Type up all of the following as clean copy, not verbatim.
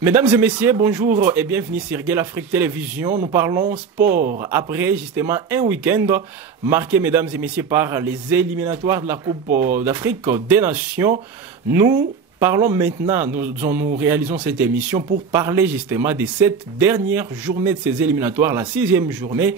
Mesdames et messieurs, bonjour et bienvenue sur Gueule Afrique Télévision. Nous parlons sport après justement un week-end marqué, mesdames et messieurs, par les éliminatoires de la Coupe d'Afrique des Nations. Nous parlons maintenant, nous réalisons cette émission pour parler justement de cette dernière journée de ces éliminatoires, la 6e journée.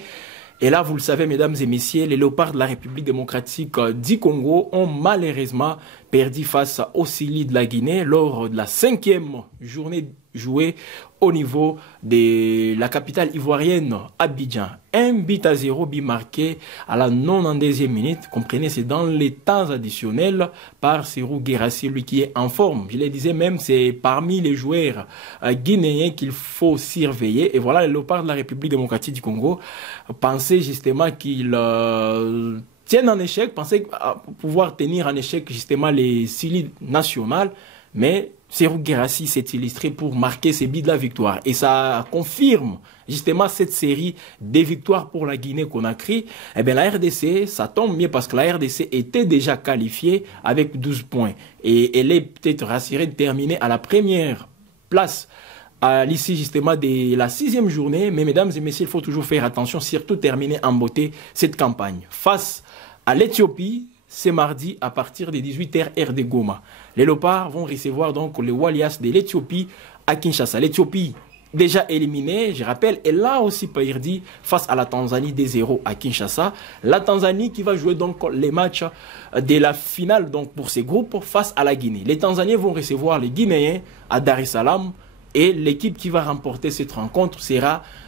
Et là, vous le savez, mesdames et messieurs, les léopards de la République démocratique du Congo ont malheureusement perdu face aux Sili de la Guinée lors de la 5e journée jouée au niveau de la capitale ivoirienne, Abidjan. 1-0, but marqué à la 92e minute. Comprenez, c'est dans les temps additionnels par Serhou Guirassy, lui qui est en forme. Je le disais même, c'est parmi les joueurs guinéens qu'il faut surveiller. Et voilà, les léopards de la République démocratique du Congo pensaient justement qu'ils tiennent en échec, pensaient pouvoir tenir en échec justement les Sili nationales, mais Serhou Guirassy s'est illustré pour marquer ses buts de la victoire. Et ça confirme justement cette série des victoires pour la Guinée-Conakry. Eh bien, la RDC, ça tombe mieux parce que la RDC était déjà qualifiée avec 12 points. Et elle est peut-être rassurée de terminer à la première place à l'issue justement de la 6e journée. Mais mesdames et messieurs, il faut toujours faire attention, surtout terminer en beauté cette campagne. Face à l'Éthiopie, c'est mardi à partir de 18h heure de Goma. Les léopards vont recevoir donc les Walias de l'Éthiopie à Kinshasa. L'Éthiopie déjà éliminée, je rappelle, et là aussi perdu face à la Tanzanie 2-0 à Kinshasa. La Tanzanie qui va jouer donc les matchs de la finale donc pour ces groupes face à la Guinée. Les Tanzaniens vont recevoir les Guinéens à Dar es Salaam et l'équipe qui va remporter cette rencontre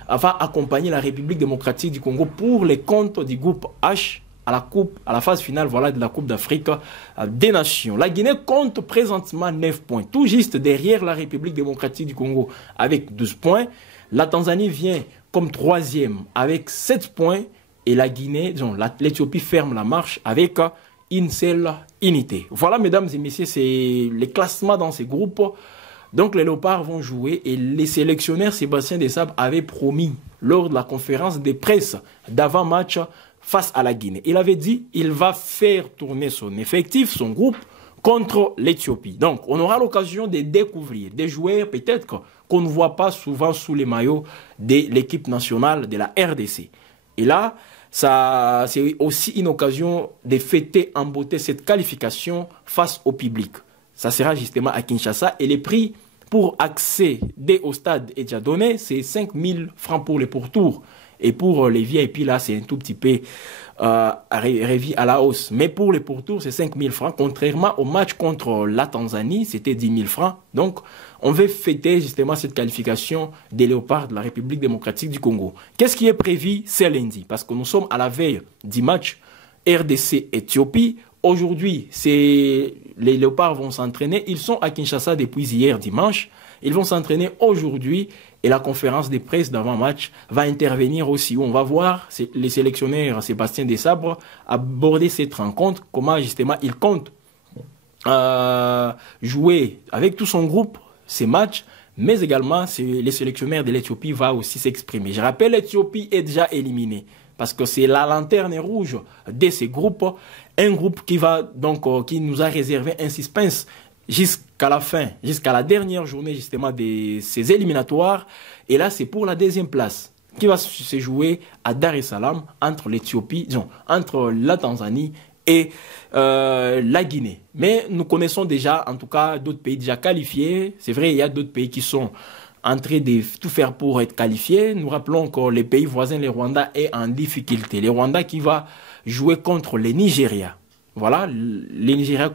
va accompagner la République démocratique du Congo pour les comptes du groupe H à la phase finale de la Coupe d'Afrique des Nations. La Guinée compte présentement 9 points, tout juste derrière la République démocratique du Congo avec 12 points. La Tanzanie vient comme 3e avec 7 points et la Guinée, l'Éthiopie ferme la marche avec une seule unité. Voilà, mesdames et messieurs, c'est les classements dans ces groupes. Donc les léopards vont jouer et les sélectionneurs Sébastien Desabre avait promis lors de la conférence de presse d'avant-match face à la Guinée. Il avait dit qu'il va faire tourner son effectif, son groupe, contre l'Éthiopie. Donc, on aura l'occasion de découvrir des joueurs peut-être qu'on ne voit pas souvent sous les maillots de l'équipe nationale de la RDC. Et là, c'est aussi une occasion de fêter en beauté cette qualification face au public. Ça sera justement à Kinshasa et les prix pour accéder au stade est déjà donné, c'est 5 000 francs pour les pourtours. Et pour les VIP, là, c'est un tout petit peu revu à la hausse. Mais pour les pourtours, c'est 5 000 francs. Contrairement au match contre la Tanzanie, c'était 10 000 francs. Donc, on veut fêter justement cette qualification des léopards de la République démocratique du Congo. Qu'est-ce qui est prévu? C'est lundi. Parce que nous sommes à la veille du match RDC-Éthiopie. Aujourd'hui, les léopards vont s'entraîner. Ils sont à Kinshasa depuis hier dimanche. Ils vont s'entraîner aujourd'hui et la conférence de presse d'avant-match va intervenir aussi. On va voir les sélectionneurs Sébastien Desabre aborder cette rencontre, comment justement il compte jouer avec tout son groupe ces matchs, mais également les sélectionneurs de l'Éthiopie vont aussi s'exprimer. Je rappelle, l'Éthiopie est déjà éliminée parce que c'est la lanterne rouge de ces groupes, un groupe qui nous a réservé un suspense jusqu'à la fin, jusqu'à la dernière journée justement de ces éliminatoires. Et là, c'est pour la 2e place qui va se jouer à Dar es Salaam entre l'Éthiopie, entre la Tanzanie et la Guinée. Mais nous connaissons déjà, en tout cas, d'autres pays déjà qualifiés. C'est vrai, il y a d'autres pays qui sont en train de tout faire pour être qualifiés. Nous rappelons que les pays voisins, le Rwanda, est en difficulté. Le Rwanda qui va jouer contre le Nigeria. Voilà, le Nigeria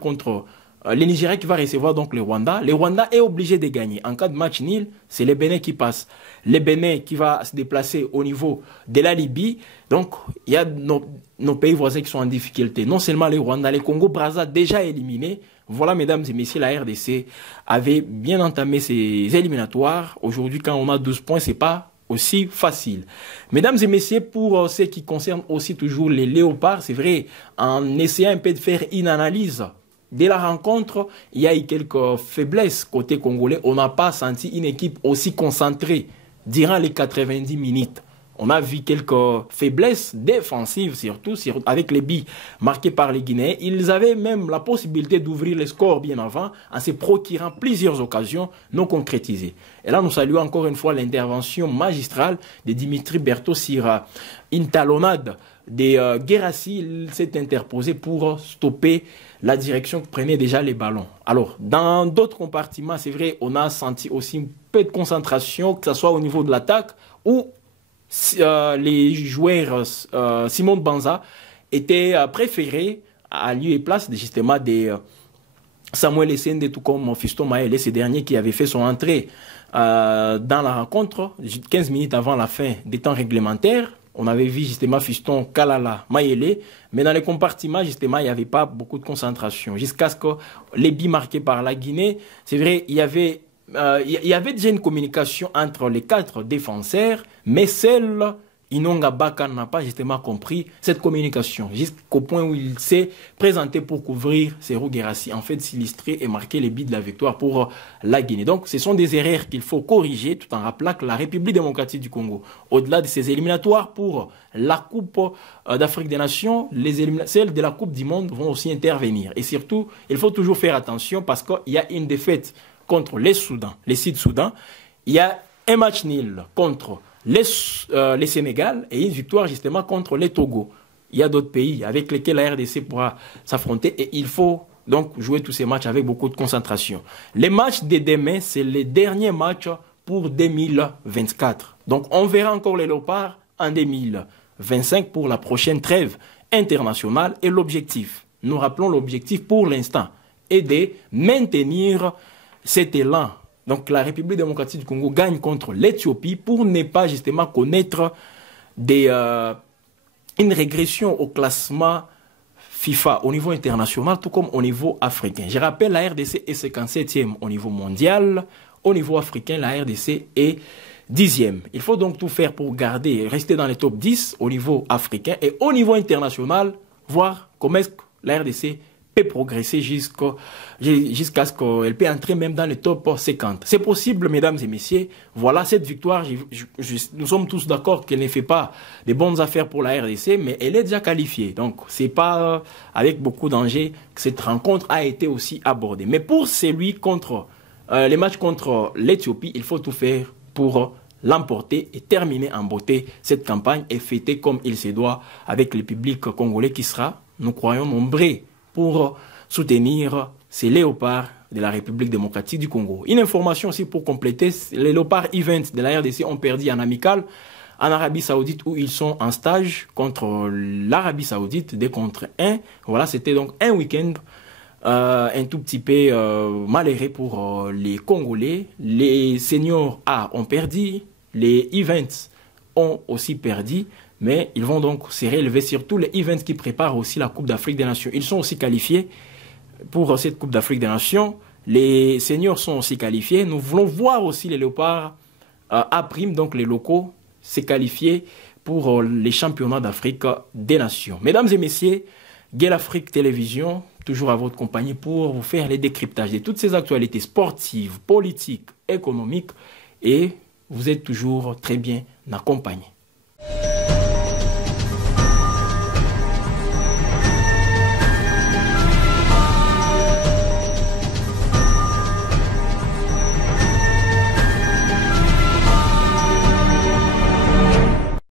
qui va recevoir donc le Rwanda. Le Rwanda est obligé de gagner. En cas de match nul, c'est le Bénin qui passe. Le Bénin qui va se déplacer au niveau de la Libye. Donc, il y a nos pays voisins qui sont en difficulté. Non seulement le Rwanda, le Congo-Brazza déjà éliminé. Voilà, mesdames et messieurs, la RDC avait bien entamé ses éliminatoires. Aujourd'hui, quand on a 12 points, c'est pas aussi facile. Mesdames et messieurs, pour ce qui concerne aussi toujours les léopards, c'est vrai, en essayant un peu de faire une analyse dès la rencontre, il y a eu quelques faiblesses côté congolais. On n'a pas senti une équipe aussi concentrée durant les 90 minutes. On a vu quelques faiblesses défensives, surtout avec les buts marqués par les Guinéens. Ils avaient même la possibilité d'ouvrir les scores bien avant en se procurant plusieurs occasions non concrétisées. Et là, nous saluons encore une fois l'intervention magistrale de Dimitri Berthaud sur une talonnade de Guirassy. Il s'est interposé pour stopper la direction qui prenait déjà les ballons. Alors, dans d'autres compartiments, c'est vrai, on a senti aussi un peu de concentration, que ce soit au niveau de l'attaque, où les joueurs Simon Banza étaient préférés à lieu et place justement des Samuel Essende, tout comme Fiston Maël, ces derniers qui avaient fait son entrée dans la rencontre 15 minutes avant la fin des temps réglementaires. On avait vu justement Fiston Kalala Mayele, mais dans les compartiments, justement, il n'y avait pas beaucoup de concentration. Jusqu'à ce que les buts marqués par la Guinée, c'est vrai, il y avait déjà une communication entre les 4 défenseurs, mais celle Inonga Baka n'a pas justement compris cette communication, jusqu'au point où il s'est présenté pour couvrir Serhou Guirassy, en fait s'illustrer et marquer les buts de la victoire pour la Guinée. Donc ce sont des erreurs qu'il faut corriger, tout en rappelant que la République démocratique du Congo, au-delà de ses éliminatoires pour la Coupe d'Afrique des Nations, celles de la Coupe du Monde vont aussi intervenir. Et surtout, il faut toujours faire attention parce qu'il y a une défaite contre les Sud-Soudan, il y a un match nul contre les Sénégal et une victoire justement contre les Togo. Il y a d'autres pays avec lesquels la RDC pourra s'affronter et il faut donc jouer tous ces matchs avec beaucoup de concentration. Les matchs de demain, c'est les derniers matchs pour 2024. Donc on verra encore les Léopards en 2025 pour la prochaine trêve internationale et l'objectif, nous rappelons l'objectif pour l'instant, est de maintenir cet élan. Donc la République démocratique du Congo gagne contre l'Éthiopie pour ne pas justement connaître une régression au classement FIFA au niveau international, tout comme au niveau africain. Je rappelle, la RDC est 57e au niveau mondial. Au niveau africain, la RDC est 10e. Il faut donc tout faire pour rester dans les top 10 au niveau africain et au niveau international, voir comment est-ce que la RDC peut progresser jusqu'à ce qu'elle puisse entrer même dans le top 50. C'est possible, mesdames et messieurs. Voilà cette victoire. Nous sommes tous d'accord qu'elle ne fait pas de bonnes affaires pour la RDC, mais elle est déjà qualifiée. Donc, c'est pas avec beaucoup d'enjeux que cette rencontre a été aussi abordée. Mais pour celui contre les matchs contre l'Éthiopie, il faut tout faire pour l'emporter et terminer en beauté cette campagne et fêter comme il se doit avec le public congolais qui sera, nous croyons, nombreux pour soutenir ces léopards de la République démocratique du Congo. Une information aussi pour compléter, les léopards events de la RDC ont perdu en amical en Arabie Saoudite où ils sont en stage contre l'Arabie Saoudite 2-1. Voilà, c'était donc un week-end un tout petit peu malheureux pour les Congolais. Les seniors A ont perdu, les events ont aussi perdu. Mais ils vont donc se relever sur tous les events qui préparent aussi la Coupe d'Afrique des Nations. Ils sont aussi qualifiés pour cette Coupe d'Afrique des Nations. Les seniors sont aussi qualifiés. Nous voulons voir aussi les léopards A', donc les locaux, se qualifier pour les championnats d'Afrique des Nations. Mesdames et messieurs, Gueule Afrique Télévision, toujours à votre compagnie pour vous faire les décryptages de toutes ces actualités sportives, politiques, économiques. Et vous êtes toujours très bien accompagnés.